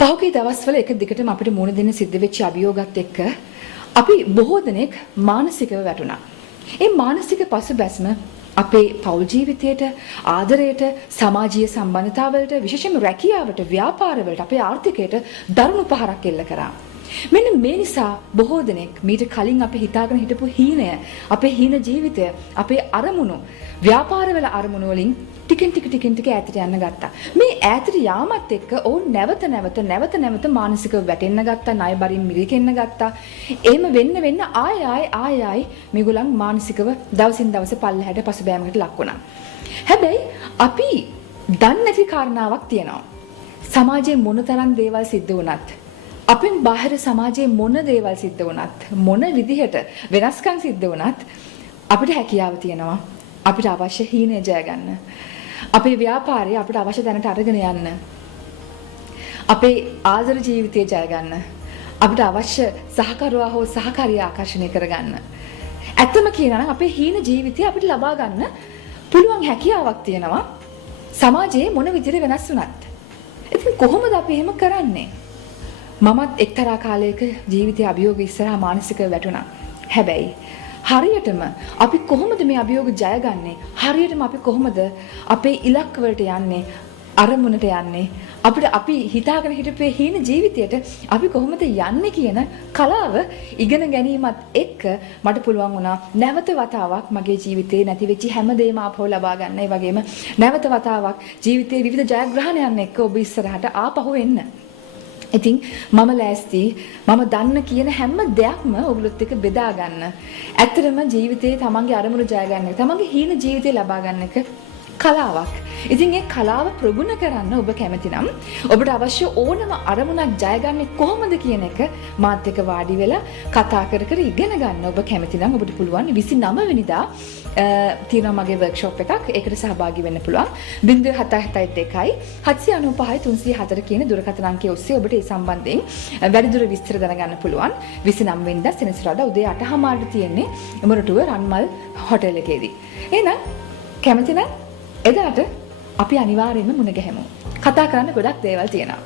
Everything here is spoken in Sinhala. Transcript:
පහුගිය දවස්වල එක දිගටම අපිට මුණ දෙන්න සිද්ධ වෙච්ච අභියෝගات එක්ක අපි බොහෝ දෙනෙක් මානසිකව වැටුණා. ඒ මානසික පසුබැස්ම අපේ පෞල් ජීවිතයට, ආදරයට, සමාජීය සම්බන්ධතාවලට, විශේෂයෙන්ම රැකියාවට, ව්‍යාපාරවලට, අපේ ආර්ථිකයට දරුණු පහරක් එල්ල කරා. මෙන්න මේ නිසා බොහෝ දෙනෙක් මීට කලින් අපි හිතාගෙන හිටපු හීනය, අපේ හීන ජීවිතය, අපේ අරමුණු, ව්‍යාපාරවල අරමුණු වලින් ටිකෙන් ටික ඈතට යන්න ගත්තා. මේ ඈතට යාමත් එක්ක ඔවුන් නැවත මානසිකව වැටෙන්න ගත්තා, ණය බරින් මිරිකෙන්න ගත්තා. එහෙම වෙන්න ආයෙ මේගොල්ලන් මානසිකව දවසින් දවස පල්ලෙහාට පසුබෑමකට ලක් වුණා. හැබැයි අපි දන්නේ නැති කාරණාවක් තියෙනවා. සමාජයේ මොනතරම් දේවල් සිද්ධ වුණත්, අපෙන් බාහිර සමාජයේ මොන දේවල් සිද්ධ වුණත්, මොන විදිහට වෙනස්කම් සිද්ධ වුණත් අපිට හැකියාව තියෙනවා. අපිට අවශ්‍ය හීනය ජය ගන්න. අපේ ව්‍යාපාරය අපිට අවශ්‍ය තැනට අරගෙන යන්න. අපේ ආදර ජීවිතය ජය ගන්න. අපිට අවශ්‍ය සහකරුවා හෝ සහකාරිය ආකර්ෂණය කරගන්න. ඇත්තම කියනවා නම් අපේ හීන ජීවිතය අපිට ලබා ගන්න පුළුවන් හැකියාවක් තියෙනවා. සමාජයේ මොන විදිහට වෙනස් වුණත්. ඉතින් කොහොමද අපි එහෙම කරන්නේ? මමත් එක්තරා කාලයක ජීවිතයේ අභියෝග ඉස්සරහා මානසිකව වැටුණා. හැබැයි හරියටම අපි කොහොමද මේ අභියෝග ජයගන්නේ? හරියටම අපි කොහොමද අපේ ඉලක්ක වලට යන්නේ? අරමුණට යන්නේ? අපි හිතාගෙන හිටපු හීන ජීවිතයට අපි කොහොමද යන්නේ කියන කලාව ඉගෙන ගැනීමත් එක්ක මට පුළුවන් වුණා නැවත වතාවක් මගේ ජීවිතේ නැති වෙච්ච හැමදේම ආපහු ලබා ගන්න. ඒ වගේම නැවත වතාවක් ජීවිතේ විවිධ ජයග්‍රහණයන් එක්ක ඔබ ඉස්සරහට ආපහු එන්න. ඉතින් මම ලෑස්ති මම දන්න කියන හැම දෙයක්ම ඔයගොල්ලොත් එක්ක බෙදා ගන්න. ඇත්තටම ජීවිතේ තමන්ගේ අරමුණු ජය ගන්න එක, තමන්ගේ හීන ජීවිතේ ලබා ගන්න එක කලාවක්. ඉතින් ඒ කලාව ප්‍රගුණ කරන්න ඔබ කැමති නම් ඔබට අවශ්‍ය ඕනම අරමුණක් ජය ගන්න කොහොමද කියන එක මාත් එක්ක වාඩි වෙලා කතා කර ඉගෙන ගන්න ඔබ කැමති නම් ඔබට පුළුවන් 29 වෙනිදා තියෙනවා මගේ වර්ක්ෂොප් එකක්. ඒකට සහභාගී වෙන්න පුළුවන්. 0772 795 304 කියන දුරකථන අංකය ඔස්සේ ඔබට ඒ සම්බන්ධයෙන් වැඩිදුර විස්තර දැනගන්න පුළුවන්. 29 වෙනිදා සෙනසුරාදා උදේ 8:00ට තියෙන්නේ මොරටුව රන්මල් හෝටල් එකේදී. එහෙනම් කැමති නම් එදාට අපි අනිවාර්යයෙන්ම මුණ ගැහෙමු. කතා කරන්න ගොඩක් දේවල් තියෙනවා.